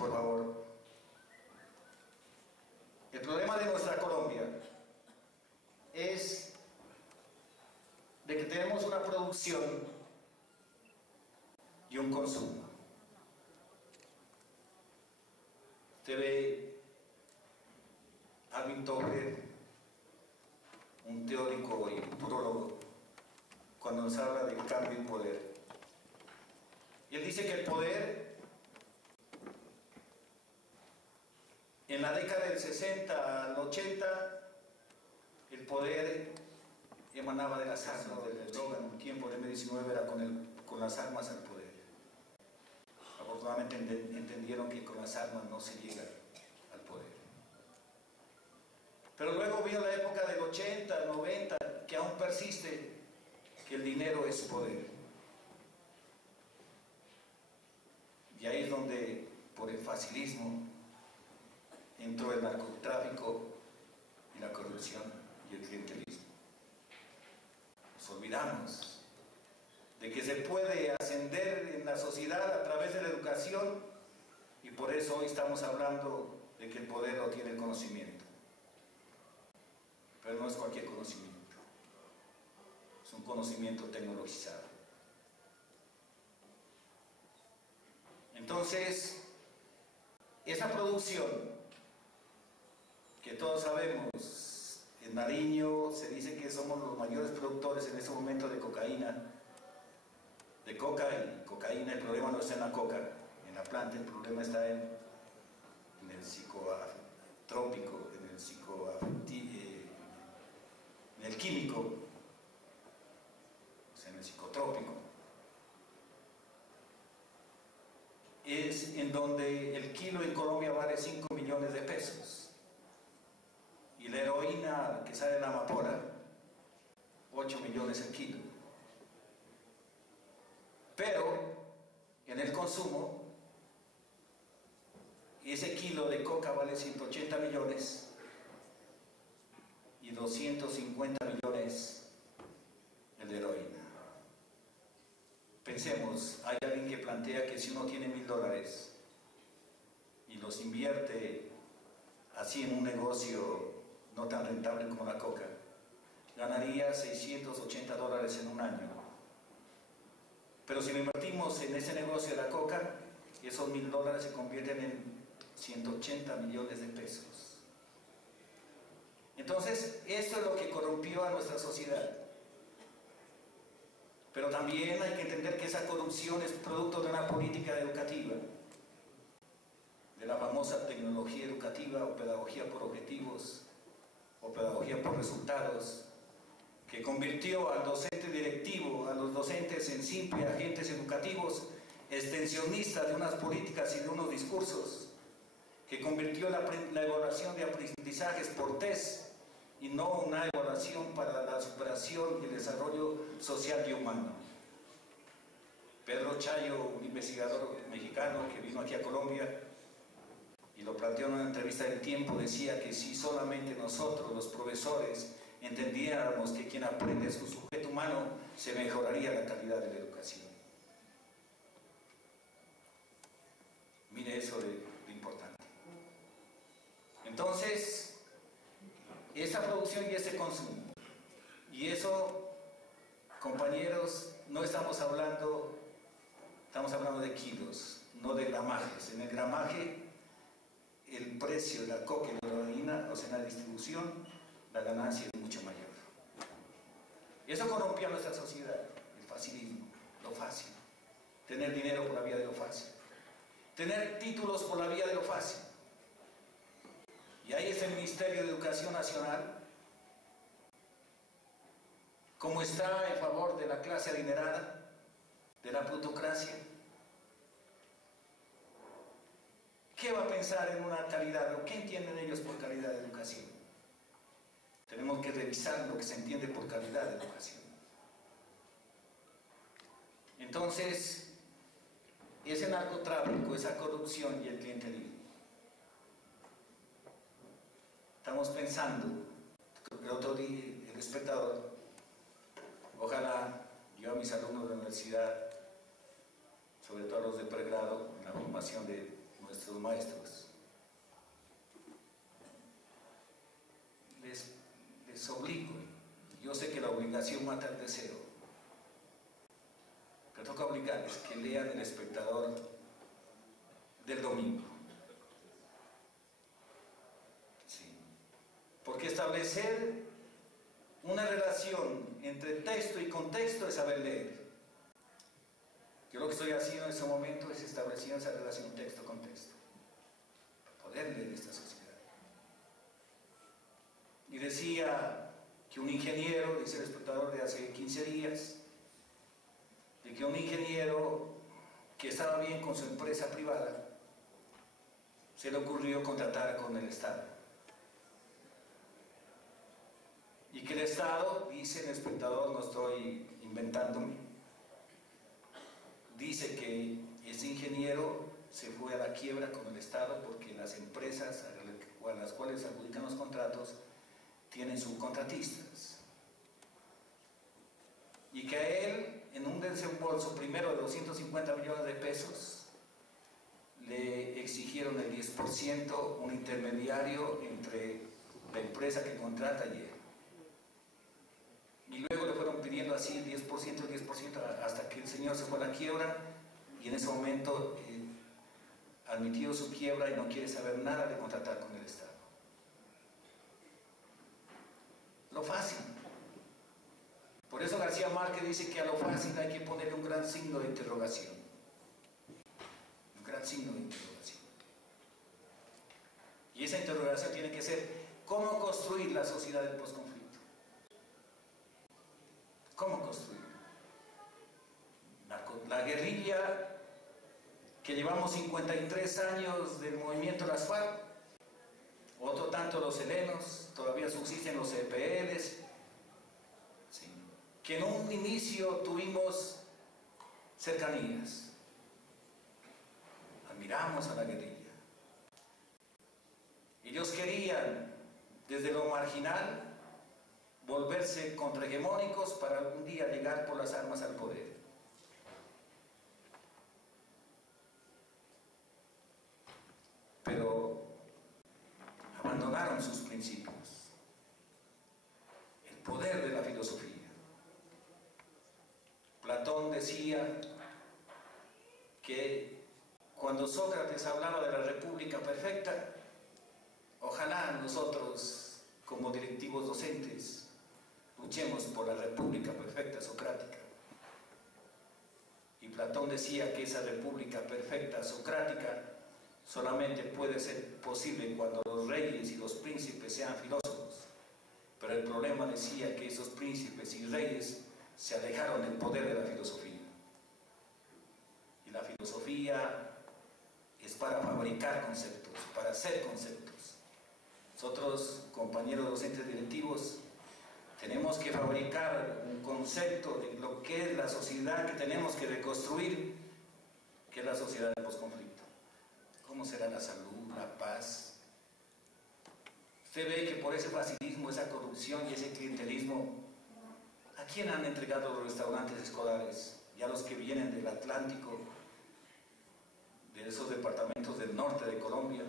por favor. El problema de nuestra Colombia es de que tenemos una producción y un consumo. Usted ve a Alvin Toffler, un teórico y futurólogo, cuando nos habla del cambio y poder. Y él dice que el poder en la década del 60 al 80, el poder emanaba de las armas, del eslogan, un tiempo del M-19 era con las armas al poder. Afortunadamente entendieron que con las armas no se llega al poder. Pero luego vino la época del 80, 90, que aún persiste, que el dinero es poder. Y ahí es donde, por el facilismo, entró el narcotráfico y la corrupción y el clientelismo. Nos olvidamos de que se puede ascender en la sociedad a través de la educación, y por eso hoy estamos hablando de que el poder no tiene el conocimiento. Pero no es cualquier conocimiento, es un conocimiento tecnologizado. Entonces, esa producción que todos sabemos, en Nariño se dice que somos los mayores productores en este momento de cocaína, de coca y cocaína. El problema no está en la coca, en la planta, el problema está en el psicotrópico, en el químico, o sea, en el psicotrópico. Es en donde el kilo en Colombia vale 5 millones de pesos. Y la heroína que sale en la amapola, 8 millones el kilo. Pero en el consumo, ese kilo de coca vale 180 millones y 250 millones el de heroína. Pensemos, hay alguien que plantea que si uno tiene $1000 y los invierte así en un negocio no tan rentable como la coca, ganaría $680 en un año. Pero si lo invertimos en ese negocio de la coca, esos $1000 se convierten en 180 millones de pesos. Entonces, esto es lo que corrompió a nuestra sociedad. Pero también hay que entender que esa corrupción es producto de una política educativa, de la famosa tecnología educativa o pedagogía por objetivos o pedagogía por resultados, que convirtió al docente directivo, a los docentes en simples agentes educativos, extensionistas de unas políticas y de unos discursos, que convirtió la evaluación de aprendizajes por test y no una evaluación para la superación y el desarrollo social y humano. Pedro Chayo, un investigador mexicano que vino aquí a Colombia y lo planteó en una entrevista del Tiempo, decía que si solamente nosotros, los profesores, entendiéramos que quien aprende es un sujeto humano, se mejoraría la calidad de la educación. Mire eso de importante. Entonces, esta producción y este consumo, y eso, compañeros, no estamos hablando de kilos, no de gramajes. En el gramaje, el precio de la coca y la heroína, o sea, en la distribución, la ganancia es mucho mayor. Eso corrompió a nuestra sociedad, el facilismo, lo fácil, tener dinero por la vía de lo fácil, tener títulos por la vía de lo fácil. Y ahí está el Ministerio de Educación Nacional, como está en favor de la clase adinerada, de la plutocracia. ¿Qué va a pensar en una calidad? ¿O qué entienden ellos por calidad de educación? Tenemos que revisar lo que se entiende por calidad de educación. Entonces, ese narcotráfico, esa corrupción y el clientelismo. Estamos pensando, el otro día, el espectador, ojalá yo a mis alumnos de la universidad, sobre todo a los de pregrado, en la formación de nuestros maestros. Les obligo, yo sé que la obligación mata el deseo, pero toca obligarles que lean El Espectador del domingo. Sí. Porque establecer una relación entre texto y contexto es saber leer. Yo lo que estoy haciendo en este momento es estableciendo esa relación texto-contexto, para poder leer esta sociedad. Y decía que un ingeniero, dice El Espectador de hace 15 días, de que un ingeniero que estaba bien con su empresa privada, se le ocurrió contratar con el Estado. Y que el Estado, dice El Espectador, no estoy inventándome, dice que ese ingeniero se fue a la quiebra con el Estado porque las empresas a las cuales se adjudican los contratos tienen subcontratistas. Y que a él, en un desembolso primero de 250 millones de pesos, le exigieron el 10%, un intermediario entre la empresa que contrata y él. Y luego le fueron pidiendo así 10%, 10%, hasta que el señor se fue a la quiebra y en ese momento admitió su quiebra y no quiere saber nada de contratar con el Estado. Lo fácil. Por eso García Márquez dice que a lo fácil hay que ponerle un gran signo de interrogación. Un gran signo de interrogación. Y esa interrogación tiene que ser: ¿cómo construir la sociedad del posconflicto? ¿Cómo construirla? La guerrilla que llevamos 53 años del movimiento de las FARC, otro tanto los helenos, todavía subsisten los EPLs, ¿sí? Que en un inicio tuvimos cercanías, admiramos a la guerrilla. Ellos querían, desde lo marginal, volverse contrahegemónicos para algún día llegar por las armas al poder. Pero abandonaron sus principios, el poder de la filosofía. Platón decía que cuando Sócrates hablaba de la república perfecta, ojalá nosotros como directivos docentes luchemos por la república perfecta socrática. Y Platón decía que esa república perfecta socrática solamente puede ser posible cuando los reyes y los príncipes sean filósofos. Pero el problema, decía, que esos príncipes y reyes se alejaron del poder de la filosofía. Y la filosofía es para fabricar conceptos, para hacer conceptos. Nosotros, compañeros docentes directivos, tenemos que fabricar un concepto de lo que es la sociedad que tenemos que reconstruir, que es la sociedad del posconflicto. ¿Cómo será la salud, la paz? Usted ve que por ese facilismo, esa corrupción y ese clientelismo, ¿a quién han entregado los restaurantes escolares? Ya los que vienen del Atlántico, de esos departamentos del norte de Colombia,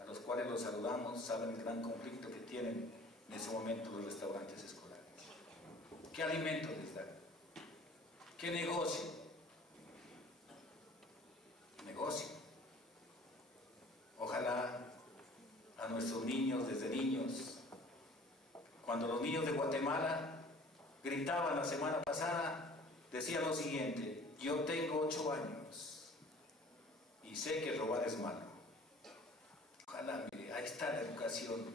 a los cuales los saludamos, saben el gran conflicto que tienen en ese momento los restaurantes escolares. ¿Qué alimento les dan? ¿Qué negocio? Negocio. Ojalá a nuestros niños, desde niños, cuando los niños de Guatemala gritaban la semana pasada, decían lo siguiente: yo tengo 8 años y sé que robar es malo. Ojalá, mire, ahí está la educación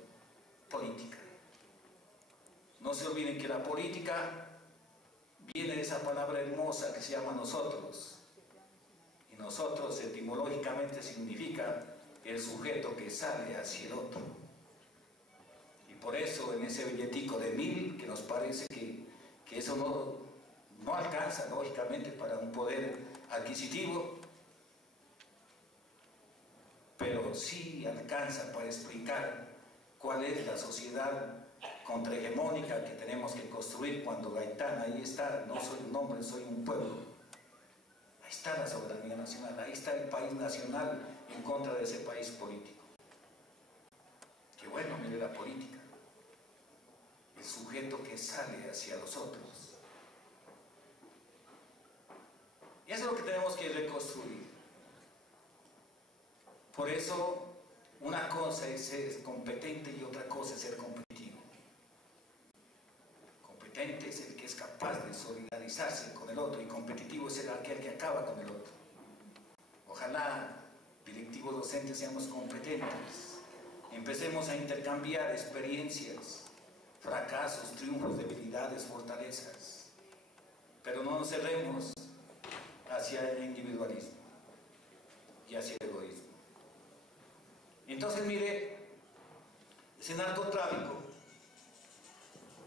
política. No se olviden que la política viene de esa palabra hermosa que se llama nosotros. Y nosotros etimológicamente significa el sujeto que sale hacia el otro. Y por eso en ese billetico de 1000, que nos parece que eso no alcanza lógicamente para un poder adquisitivo, pero sí alcanza para explicar cuál es la sociedad contrahegemónica que tenemos que construir. Cuando Gaitán, ahí está, no soy un hombre, soy un pueblo. Ahí está la soberanía nacional, ahí está el país nacional en contra de ese país político. Qué bueno, mire la política, el sujeto que sale hacia los otros. Y eso es lo que tenemos que reconstruir. Por eso, una cosa es ser competente y otra cosa es ser competitivo. Competente es el que es capaz de solidarizarse con el otro, y competitivo es aquel que acaba con el otro. Ojalá, directivos docentes, seamos competentes. Empecemos a intercambiar experiencias, fracasos, triunfos, debilidades, fortalezas. Pero no nos cerremos hacia el individualismo y hacia el egoísmo. Entonces, mire, ese narcotráfico,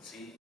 ¿sí?,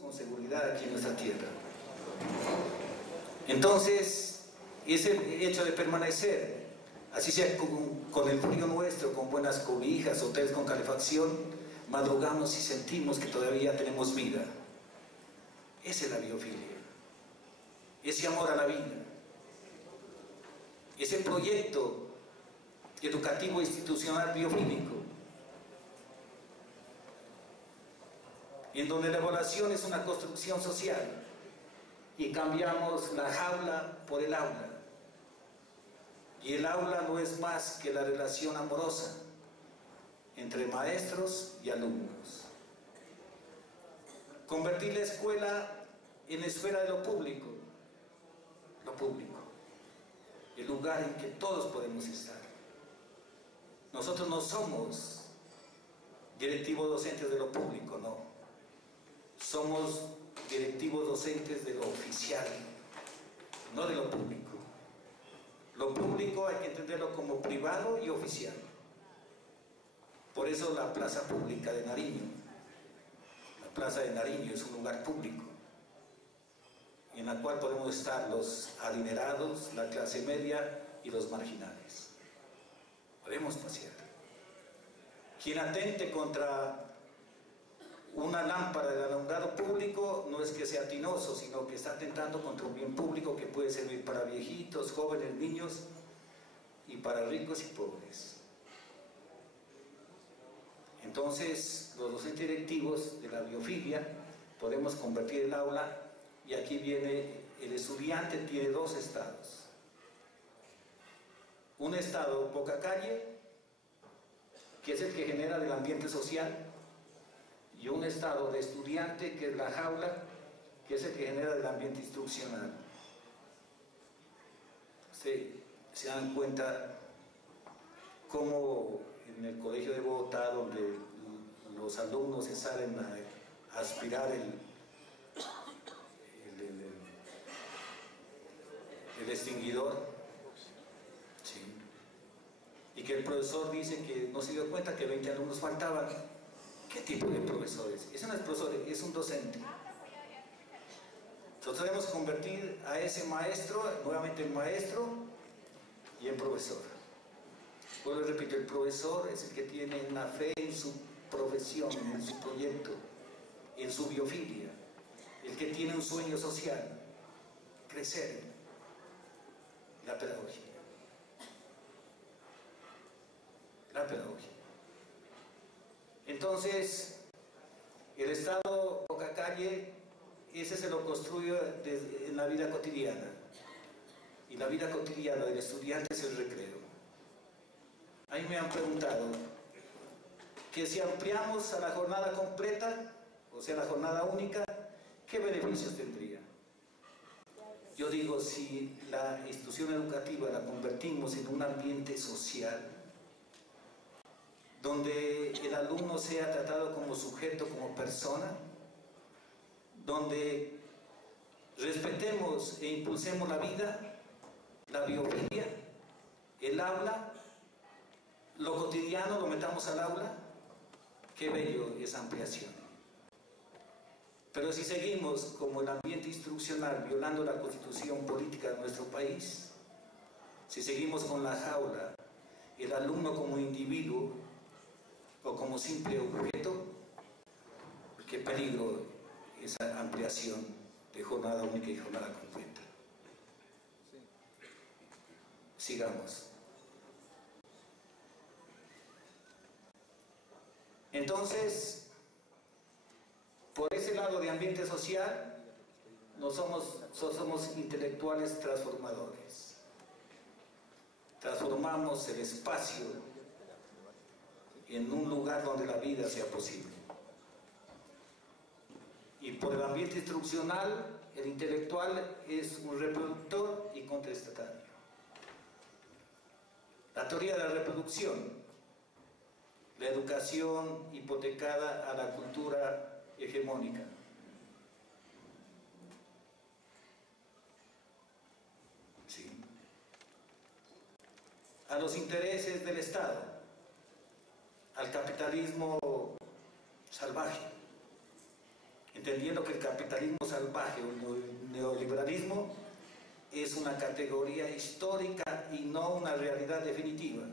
con seguridad aquí en nuestra tierra. Entonces, ese hecho de permanecer, así sea con el frío nuestro, con buenas cobijas, hoteles con calefacción, madrugamos y sentimos que todavía tenemos vida. Esa es la biofilia, ese amor a la vida, ese proyecto educativo institucional biofílico, en donde la evaluación es una construcción social y cambiamos la jaula por el aula. Y el aula no es más que la relación amorosa entre maestros y alumnos. Convertir la escuela en la esfera de lo público, el lugar en que todos podemos estar. Nosotros no somos directivos docentes de lo público, no. Somos directivos docentes de lo oficial, no de lo público. Lo público hay que entenderlo como privado y oficial. Por eso la plaza pública de Nariño. La plaza de Nariño es un lugar público, en la cual podemos estar los adinerados, la clase media y los marginales. Podemos pasear. Quien atente contra una lámpara del alumbrado público no es que sea tinoso, sino que está atentando contra un bien público que puede servir para viejitos, jóvenes, niños y para ricos y pobres. Entonces, los docentes directivos de la biofilia podemos convertir el aula, y aquí viene, el estudiante tiene dos estados. Un estado boca calle, que es el que genera el ambiente social, y un estado de estudiante, que es la jaula, que es el que genera el ambiente instruccional. Se dan cuenta cómo en el Colegio de Bogotá, donde los alumnos se salen a aspirar el extinguidor, ¿sí? Y que el profesor dice que no se dio cuenta que 20 alumnos faltaban. ¿Qué tipo de profesores? Ese no es profesor, es un docente. Nosotros debemos convertir a ese maestro nuevamente en maestro y en profesor. Vuelvo y repito, el profesor es el que tiene una fe en su profesión, en su proyecto, en su biofilia, el que tiene un sueño social, crecer, la pedagogía. La pedagogía. Entonces, el estado boca calle, ese se lo construye en la vida cotidiana. Y la vida cotidiana del estudiante es el recreo. A mí me han preguntado que si ampliamos a la jornada completa, o sea, la jornada única, ¿qué beneficios tendría? Yo digo, si la institución educativa la convertimos en un ambiente social, donde el alumno sea tratado como sujeto, como persona, donde respetemos e impulsemos la vida, la biofilia, el aula, lo cotidiano lo metamos al aula, qué bello esa ampliación. Pero si seguimos como el ambiente instruccional, violando la constitución política de nuestro país, si seguimos con la jaula, el alumno como individuo o como simple objeto, qué peligro esa ampliación de jornada única y jornada completa. Sigamos. Entonces, por ese lado de ambiente social, somos intelectuales transformadores. Transformamos el espacio en un lugar donde la vida sea posible. Y por el ambiente instruccional, el intelectual es un reproductor y contestatario. La teoría de la reproducción, la educación hipotecada a la cultura hegemónica. Sí. A los intereses del Estado, al capitalismo salvaje, entendiendo que el capitalismo salvaje o el neoliberalismo es una categoría histórica y no una realidad definitiva.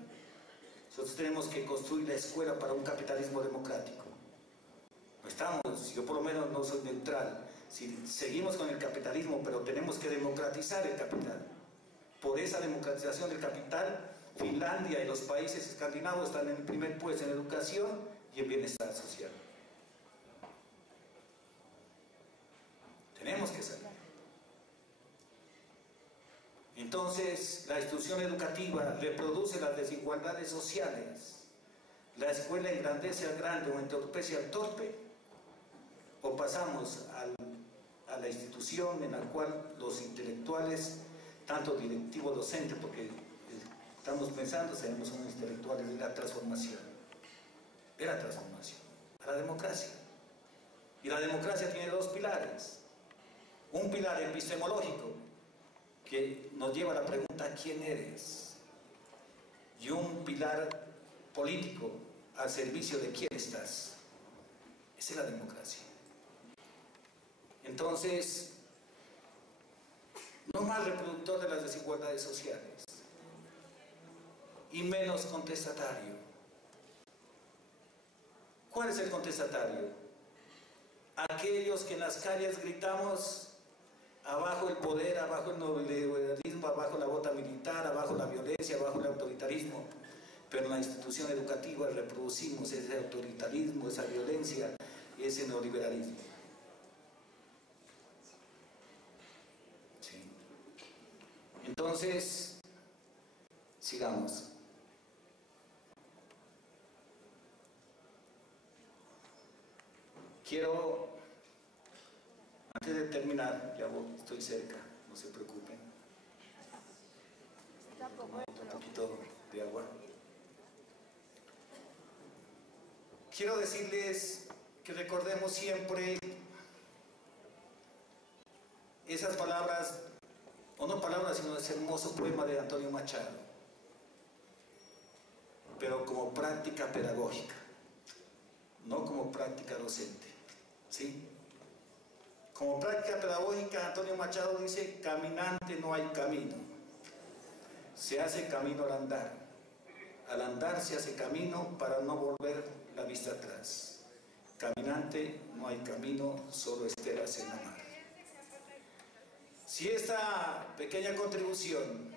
Nosotros tenemos que construir la escuela para un capitalismo democrático. No estamos, yo por lo menos no soy neutral. Si seguimos con el capitalismo, pero tenemos que democratizar el capital. Por esa democratización del capital, Finlandia y los países escandinavos están en el primer puesto en educación y en bienestar social. Tenemos que salir. Entonces, la institución educativa reproduce las desigualdades sociales. La escuela engrandece al grande o entorpece al torpe, o pasamos a la institución en la cual los intelectuales, tanto directivo docente, porque estamos pensando, seremos unos intelectuales de la transformación, a la democracia. Y la democracia tiene dos pilares. Un pilar epistemológico, que nos lleva a la pregunta ¿quién eres? Y un pilar político al servicio de quién estás. Esa es la democracia. Entonces, no más reproductor de las desigualdades sociales y menos contestatario. ¿Cuál es el contestatario? Aquellos que en las calles gritamos: abajo el poder, abajo el neoliberalismo, abajo la bota militar, abajo la violencia, abajo el autoritarismo. Pero en la institución educativa reproducimos ese autoritarismo, esa violencia y ese neoliberalismo. Entonces, sigamos. Quiero, antes de terminar, ya estoy cerca, no se preocupen. Un poquito de agua. Quiero decirles que recordemos siempre esas palabras, o no palabras, sino ese hermoso poema de Antonio Machado, pero como práctica pedagógica, no como práctica docente, ¿sí? Como práctica pedagógica, Antonio Machado dice: caminante no hay camino, se hace camino al andar se hace camino para no volver la vista atrás. Caminante no hay camino, solo estelas en la mar. Si esta pequeña contribución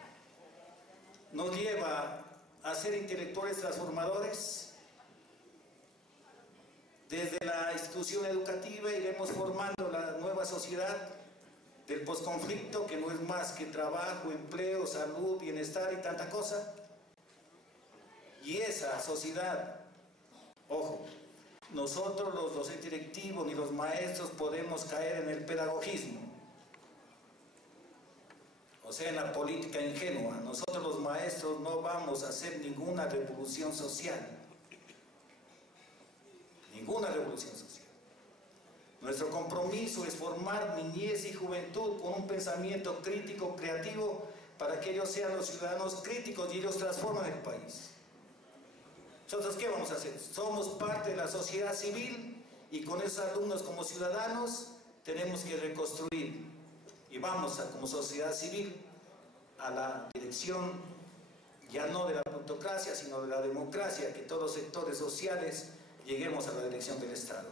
nos lleva a ser intelectuales transformadores, desde la institución educativa iremos formando la nueva sociedad del posconflicto, que no es más que trabajo, empleo, salud, bienestar y tanta cosa. Y esa sociedad, ojo, nosotros los docentes directivos ni los maestros podemos caer en el pedagogismo, o sea, en la política ingenua. Nosotros los maestros no vamos a hacer ninguna revolución social, ninguna revolución social. Nuestro compromiso es formar niñez y juventud con un pensamiento crítico, creativo, para que ellos sean los ciudadanos críticos y ellos transforman el país. ¿Nosotros qué vamos a hacer? Somos parte de la sociedad civil y con esos alumnos como ciudadanos tenemos que reconstruir, y vamos como sociedad civil a la dirección ya no de la plutocracia, sino de la democracia, que todos los sectores sociales lleguemos a la dirección del Estado.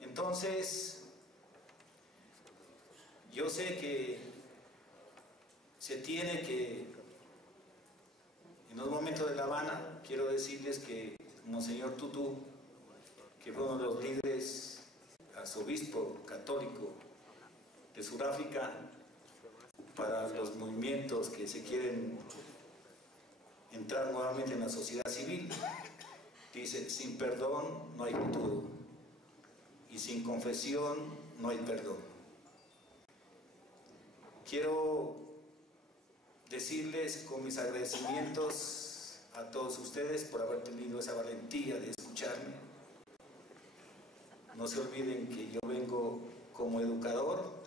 Entonces, yo sé que se tiene que, en los momentos de La Habana, quiero decirles que Monseñor Tutu, que fue uno de los líderes, arzobispo católico de Sudáfrica, para los movimientos que se quieren entrar nuevamente en la sociedad civil, dice: sin perdón no hay futuro y sin confesión no hay perdón. Quiero decirles con mis agradecimientos a todos ustedes por haber tenido esa valentía de escucharme. No se olviden que yo vengo como educador